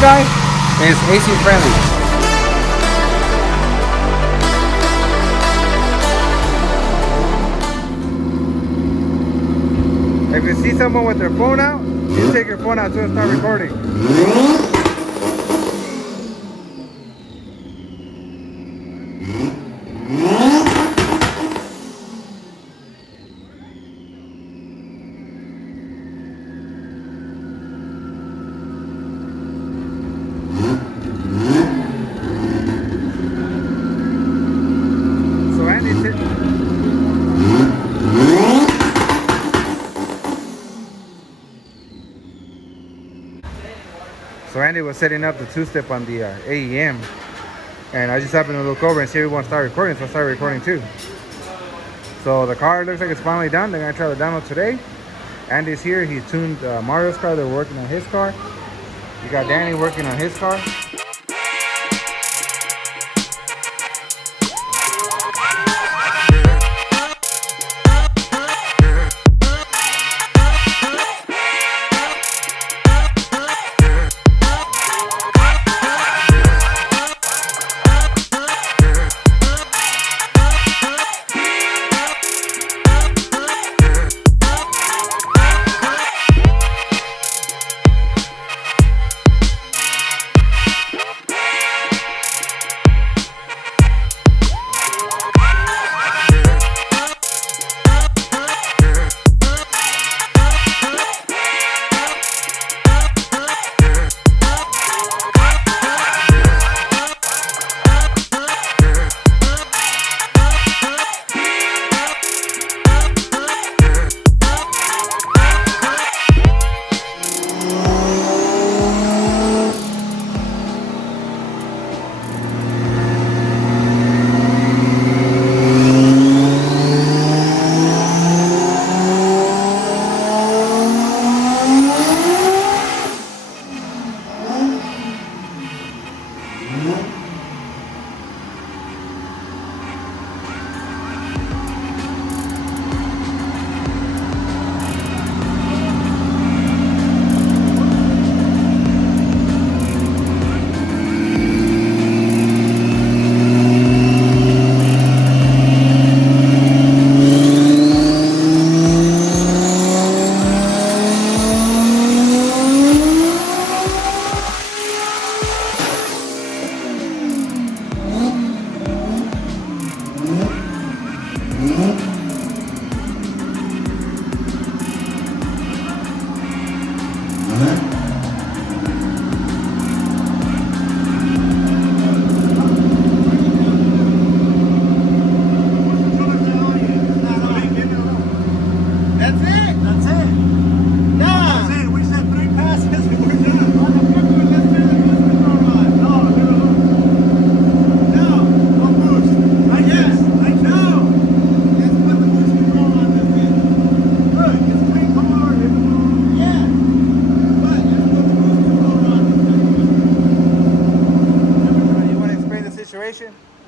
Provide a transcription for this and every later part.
guy is AC friendly. If you see someone with their phone out, you take your phone out too and start recording. So Andy was setting up the two-step on the AEM, and I just happened to look over and see everyone start recording, so I started recording too. So the car looks like it's finally done. They're gonna try the download today. Andy's here. He tuned Mario's car. They're working on his car. You got Danny working on his car.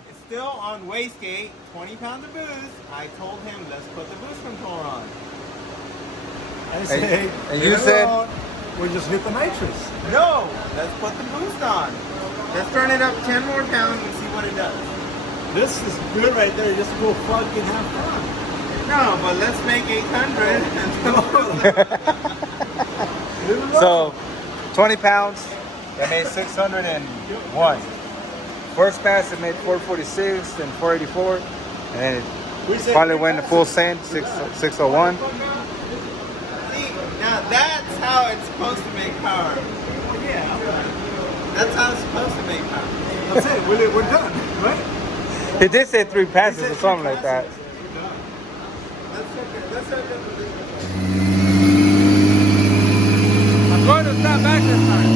It's still on wastegate, 20 pounds of boost. I told him, let's put the boost controller on. I say, and you said, we just hit the nitrous. No, let's put the boost on. Let's turn it up 10 more pounds and see what it does. This is good right there. Just go fucking have fun. No, but let's make 800 and so 20 pounds, that made 601. First pass it made 446 and 484, and then it finally went to full send, 601. See, now that's how it's supposed to make power. Yeah. That's how it's supposed to make power. That's it. We're done, right? He did say 3 passes or something like that. Let's check it. I'm going to stop back this time.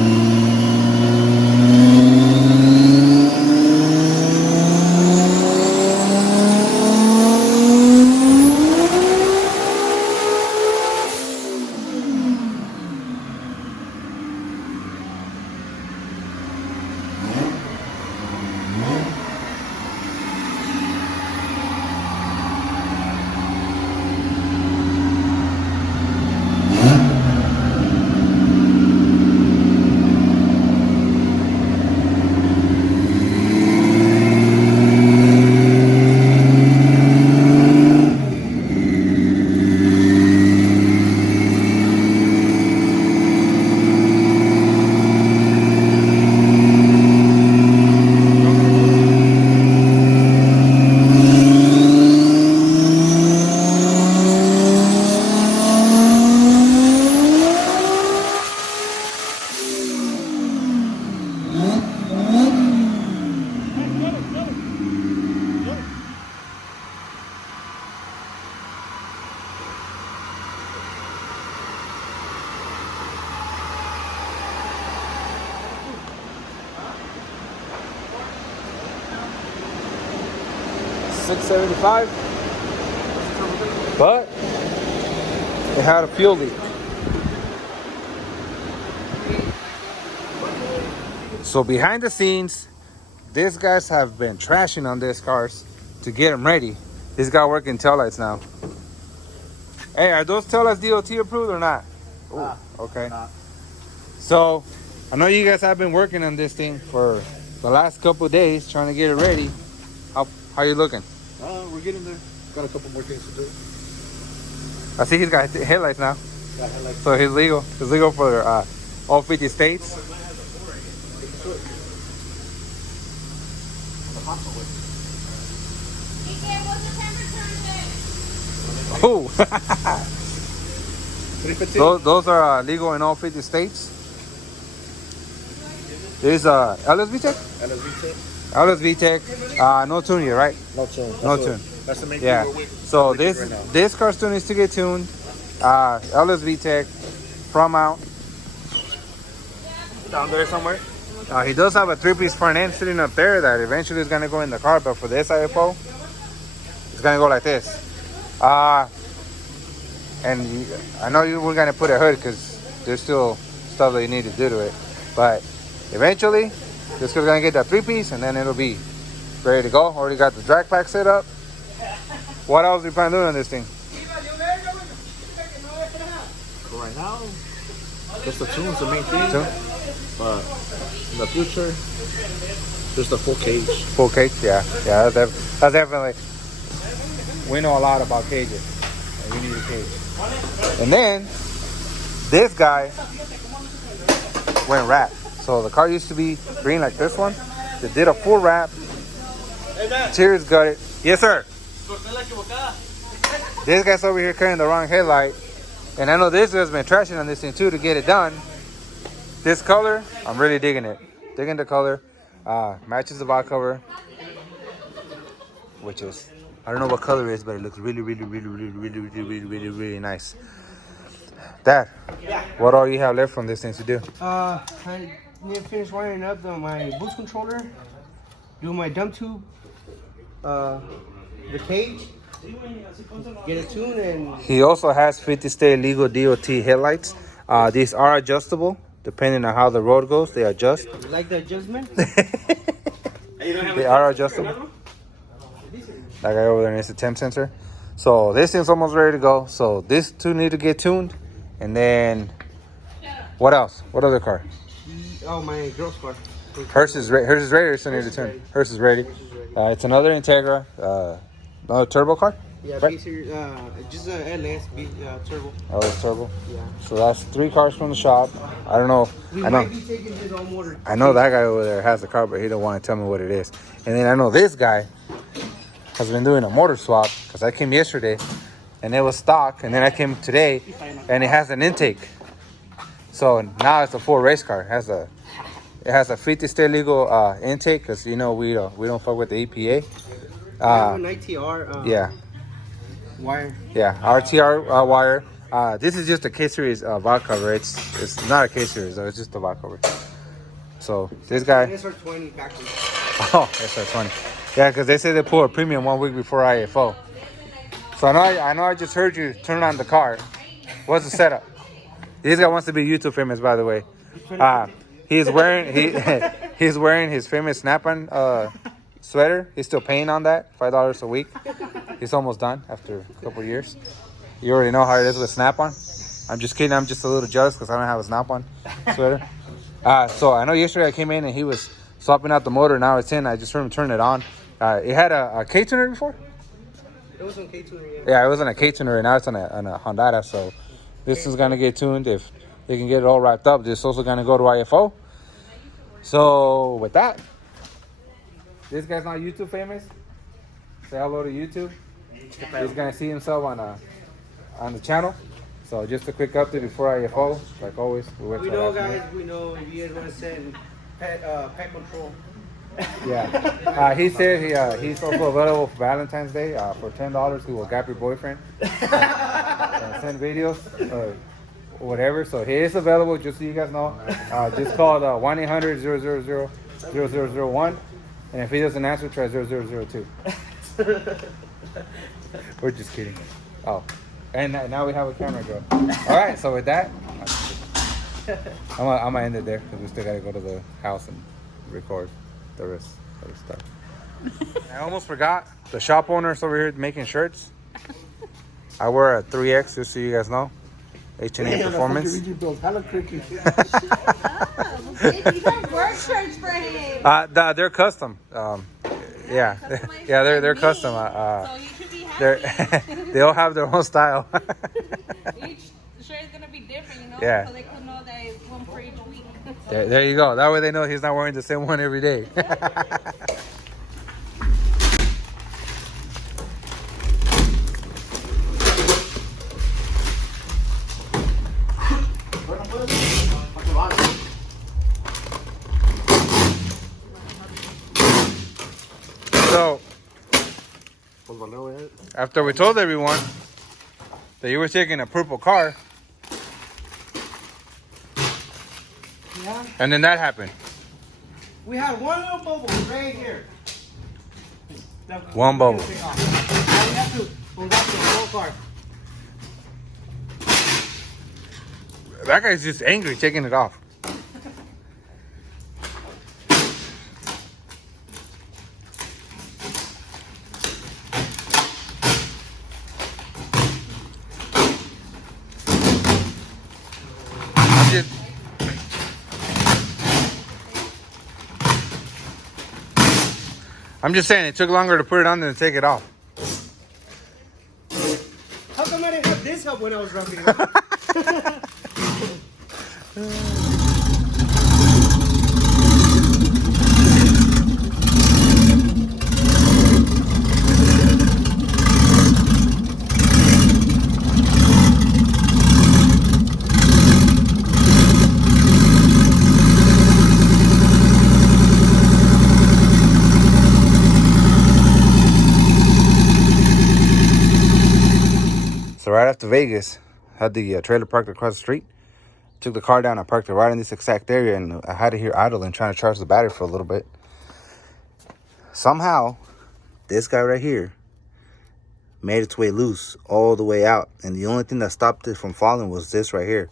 $675. But it had a fuel leak. So behind the scenes, these guys have been trashing on these cars to get them ready. This guy working taillights now. Hey, are those taillights DOT approved or not? Ooh, okay. So, I know you guys have been working on this thing for the last couple of days, trying to get it ready. How you looking? We're getting there. Got a couple more things to do. I see he's got headlights now. Got headlights. So he's legal. He's legal for all 50 states. Oh, 315. those are legal in all 50 states. There's LSV Tech? LSV Tech. No tune yet, right? No tune. No tune. That's the main Yeah. thing we're waiting. So right now. this car still needs to get tuned. LSV Tech, front mount. Down there somewhere. He does have a 3-piece front end sitting up there that eventually is gonna go in the car, but for this IFO, it's gonna go like this. And I know we're gonna put a hood because there's still stuff that you need to do to it, but eventually this is gonna get that 3-piece and then it'll be ready to go. Already got the drag pack set up. What else are you planning on doing on this thing? Right now, just the tune's the main thing. Tune? But in the future, just the full cage. Full cage? Yeah, that's definitely. We know a lot about cages. And we need a cage. And then this guy went wrap. So the car used to be green like this one. They did a full wrap. Tears gutted. Yes, sir. This guy's over here carrying the wrong headlight. And I know this guy's been trashing on this thing too to get it done. This color, I'm really digging it. Digging the color. Matches the back cover. Which is, I don't know what color it is, but it looks really, really, really, really, really, really, really, really, really nice. Dad, what all you have left from this thing to do? I need to finish wiring up my boost controller, do my dump tube, the cage, get it tuned, and He also has 50 state legal DOT headlights. These are adjustable depending on how the road goes. They adjust. like the adjustment. They are adjustable. That guy over there needs a temp sensor. So this thing's almost ready to go. So this two need to get tuned. And then what else? What other car? Oh, my girl's car. Hers is ready. So need to tune. Hers is ready. It's another Integra, another turbo car. Yeah, right? just a LS turbo. Oh, it's turbo. Yeah. So that's 3 cars from the shop. I don't know. We I know. might be taking his own motor. I know that guy over there has the car, but he don't want to tell me what it is. And then I know this guy has been doing a motor swap because I came yesterday and it was stock, and then I came today and it has an intake. So now it's a full race car. It has a 50 state legal intake because we don't fuck with the EPA. I have an ITR Yeah, wire. yeah, RTR wire. This is just a K series valve cover. It's not a K series though. It's just a valve cover. So this guy. SR20 backwards. Oh, SR20. Yeah, because they say they pull a premium 1 week before IFO. So I know I just heard you turn on the car. What's the setup? This guy wants to be YouTube famous, by the way. He's wearing his famous Snap-on sweater. He's still paying on that, $5 a week. He's almost done after a couple of years. You already know how it is with Snap-on. I'm just kidding. I'm just a little jealous because I don't have a Snap-on sweater. So I know yesterday I came in and he was swapping out the motor. Now it's in. I just heard him turn it on. It had a K-tuner before? It was on K-tuner, yeah. Yeah, it was on a K-tuner and now it's on a Honda. So this is going to get tuned. If they can get it all wrapped up, this is also going to go to IFO. So with that, this guy's not YouTube famous. Say hello to YouTube. He's going to see himself on the channel. So just a quick update before IFO. Like always, We know, guys. We know if you guys want to send pet control. Yeah. He said he's also available for Valentine's Day. For $10, he will gap your boyfriend. Send videos or whatever. So he is available, just so you guys know. Just call 1-800-000-0001. And if he doesn't answer, try 0002. We're just kidding. Oh, and now we have a camera girl. All right, so with that, I'm gonna end it there because we still gotta go to the house and record the rest of the stuff. I almost forgot. The shop owner's over here making shirts. I wear a 3X just so you guys know. H&A Performance. You don't work shirts for him. They're custom. Yeah, yeah, they're custom. So he should be happy. They all have their own style. Each shirt is gonna be different, you know. Yeah. So they could know that it's one for each week. There you go. That way they know he's not wearing the same one every day. So, after we told everyone that you were taking a purple car, Yeah. and then that happened. We had one little bubble right here. That One we bubble. couldn't take off. Now we have to go back to the whole car. That guy's just angry taking it off. I'm just saying it took longer to put it on than to take it off. How come I didn't have this help when I was rubbing it? So right after Vegas, had the trailer parked across the street. Took the car down. I parked it right in this exact area, and I had it here idling, trying to charge the battery for a little bit. Somehow, this guy right here made its way loose all the way out, and the only thing that stopped it from falling was this right here.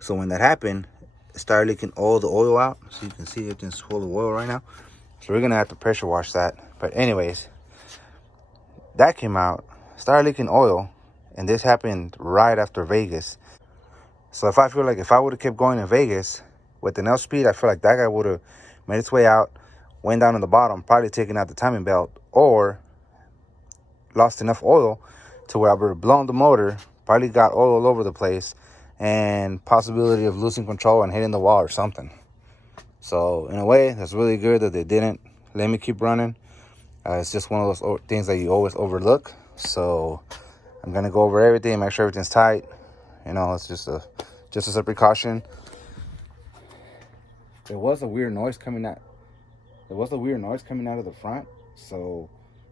So when that happened, it started leaking all the oil out. So you can see everything's full of oil right now. So we're gonna have to pressure wash that. But anyways, that came out, started leaking oil, and this happened right after Vegas. So if I feel like if I would have kept going in Vegas with enough speed, I feel like that guy would have made its way out, went down on the bottom, probably taken out the timing belt, or lost enough oil to where I would have blown the motor, probably got oil all over the place, and possibility of losing control and hitting the wall or something. So in a way, that's really good that they didn't let me keep running. It's just one of those things that you always overlook. So I'm gonna go over everything, make sure everything's tight. You know, it's just as a precaution. There was a weird noise coming out. There was a weird noise coming out of the front. So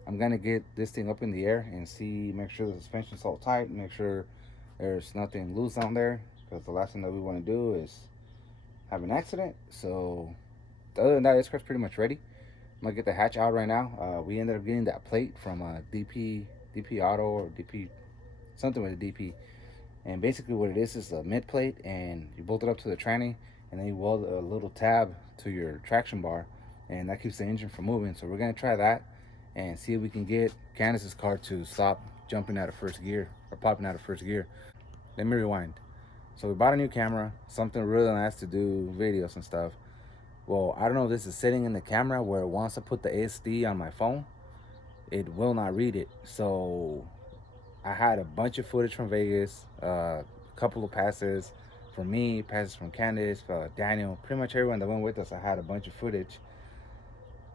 I'm gonna get this thing up in the air and see, make sure the suspension's all tight, make sure there's nothing loose on there, because the last thing that we want to do is have an accident. So other than that, this car's pretty much ready. I'm gonna get the hatch out right now. We ended up getting that plate from DP Auto or DP something with a DP, and basically what it is a mid plate, and you bolt it up to the tranny, and then you weld a little tab to your traction bar, and that keeps the engine from moving. So we're gonna try that and see if we can get Candace's car to stop jumping out of first gear or popping out of first gear. Let me rewind. So we bought a new camera, something really nice to do videos and stuff. Well, I don't know if this is sitting in the camera where once I put the SD on my phone, it will not read it. So I had a bunch of footage from Vegas, a couple of passes from me, passes from Candace, Daniel, pretty much everyone that went with us. I had a bunch of footage.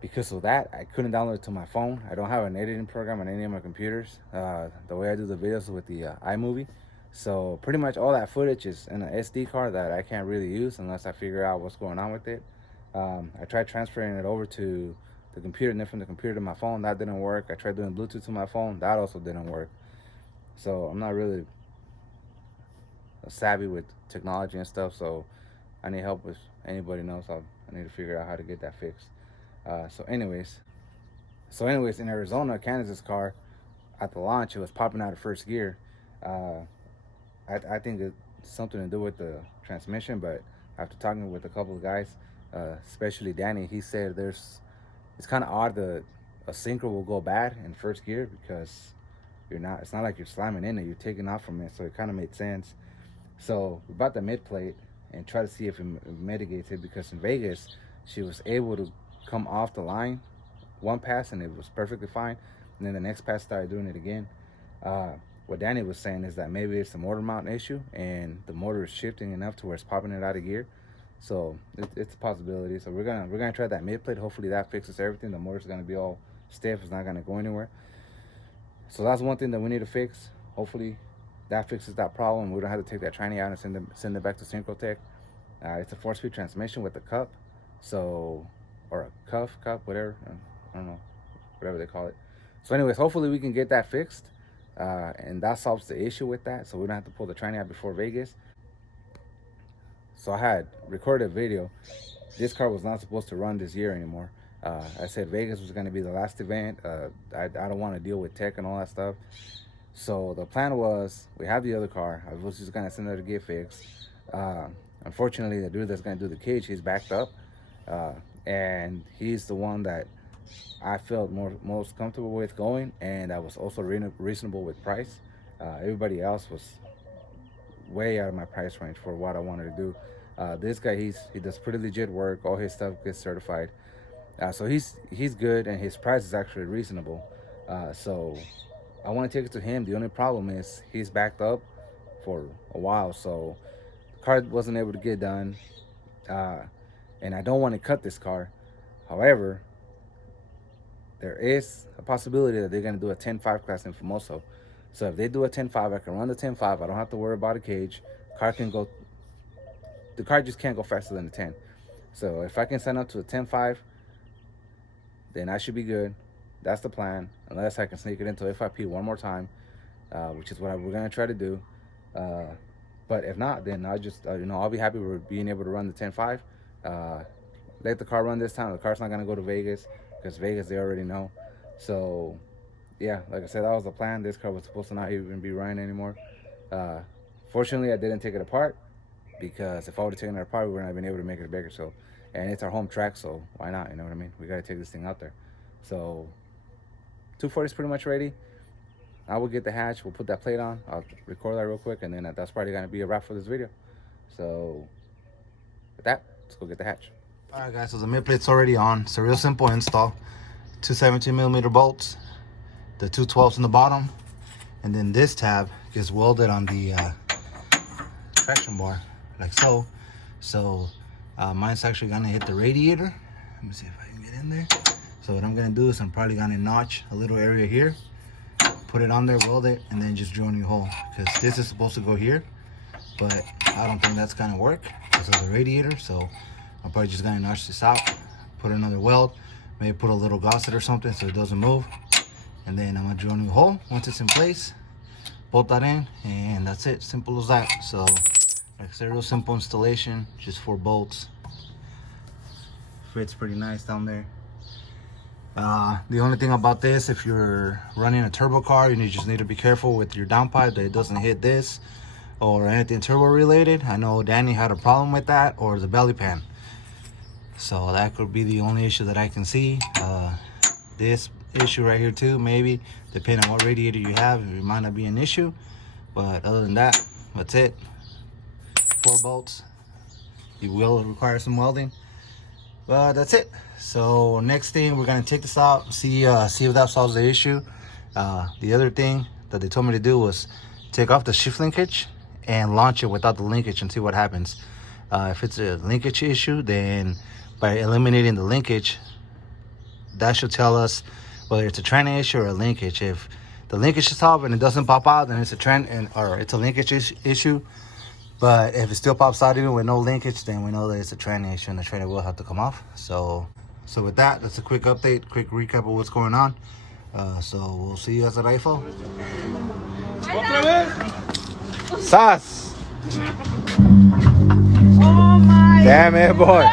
Because of that, I couldn't download it to my phone. I don't have an editing program on any of my computers. The way I do the videos is with the iMovie. So pretty much all that footage is in an SD card that I can't really use unless I figure out what's going on with it. I tried transferring it over to the computer, and then from the computer to my phone. That didn't work. I tried doing Bluetooth to my phone. That also didn't work. So I'm not really savvy with technology and stuff. So I need help. If anybody knows, I need to figure out how to get that fixed. So anyways, So anyways, in Arizona, Canada's car, at the launch, it was popping out of first gear. I think it's something to do with the transmission, but after talking with a couple of guys, especially Danny, he said it's kind of odd that a sinker will go bad in first gear because it's not like you're slamming in it, you're taking off from it, so it kind of made sense. So we bought the mid plate and try to see if it mitigates it, because in Vegas, she was able to come off the line one pass and it was perfectly fine, and then the next pass started doing it again. What Danny was saying is that maybe it's a motor mount issue and the motor is shifting enough to where it's popping it out of gear. So it's a possibility. So we're gonna try that mid plate. Hopefully that fixes everything. The motor's gonna be all stiff. It's not gonna go anywhere. So that's one thing that we need to fix. Hopefully that fixes that problem. We don't have to take that tranny out and send it back to Synchrotech. It's a 4-speed transmission with a cup, or a cup, whatever. I don't know, whatever they call it. So anyways, hopefully we can get that fixed, and that solves the issue with that, so we don't have to pull the tranny out before Vegas. So I had recorded a video. This car was not supposed to run this year anymore. I said Vegas was going to be the last event. I don't want to deal with tech and all that stuff. So the plan was, we have the other car. I was just going to send her to get fixed. Unfortunately, the dude that's going to do the cage, he's backed up. And he's the one that I felt most comfortable with going, and that was also reasonable with price. Everybody else was way out of my price range for what I wanted to do. This guy, he does pretty legit work. All his stuff gets certified. So he's good, and his price is actually reasonable. So I want to take it to him. The only problem is he's backed up for a while, so the car wasn't able to get done. And I don't want to cut this car. However, there is a possibility that they're going to do a 10.5 class in Famoso. So if they do a 10.5, I can run the 10.5. I don't have to worry about a cage. The car just can't go faster than the 10. So if I can sign up to a 10.5, then I should be good. That's the plan, unless I can sneak it into FIP one more time, which is what we're going to try to do. But if not, then I'll be happy with being able to run the 10.5. Let the car run this time. The car's not going to go to Vegas, because Vegas, they already know. So yeah, like I said, that was the plan. This car was supposed to not even be running anymore. Fortunately, I didn't take it apart, because if I would have taken it apart, we wouldn't have been able to make it to Bakersfield. And it's our home track, so why not? You know what I mean? We got to take this thing out there. So 240 is pretty much ready. I will get the hatch. We'll put that plate on. I'll record that real quick, and then that's probably going to be a wrap for this video. So with that, let's go get the hatch. All right, guys, so the mid plate's already on. It's a real simple install. 2 17mm bolts, the 2 12s in the bottom, and then this tab gets welded on the traction bar, like so. So mine's actually gonna hit the radiator. Let me see if I can get in there. So what I'm gonna do is I'm probably gonna notch a little area here, put it on there, weld it, and then just drill a new hole, because this is supposed to go here, but I don't think that's gonna work because of the radiator. So I'm probably just gonna notch this out, put another weld, maybe put a little gusset or something so it doesn't move, and then I'm gonna drill a new hole. Once it's in place, bolt that in, and that's it. Simple as that. So like I said, real simple installation, just 4 bolts. Fits pretty nice down there. The only thing about this, if you're running a turbo car, you just need to be careful with your downpipe that it doesn't hit this or anything turbo related. I know Danny had a problem with that, or the belly pan. So that could be the only issue that I can see. This issue right here too, maybe, depending on what radiator you have, it might not be an issue. But other than that, that's it. 4 bolts. You will require some welding, but that's it. So next thing, we're gonna take this out, see if that solves the issue. The other thing that they told me to do was take off the shift linkage and launch it without the linkage and see what happens. If it's a linkage issue, then by eliminating the linkage, that should tell us whether it's a tranny issue or a linkage. If the linkage is off and it doesn't pop out, then it's a linkage issue. But if it still pops out even with no linkage, then we know that it's a tranny issue and the tranny will have to come off. So with that, that's a quick update, quick recap of what's going on. So we'll see you guys at IFO. Sas! Oh my Damn it, boy!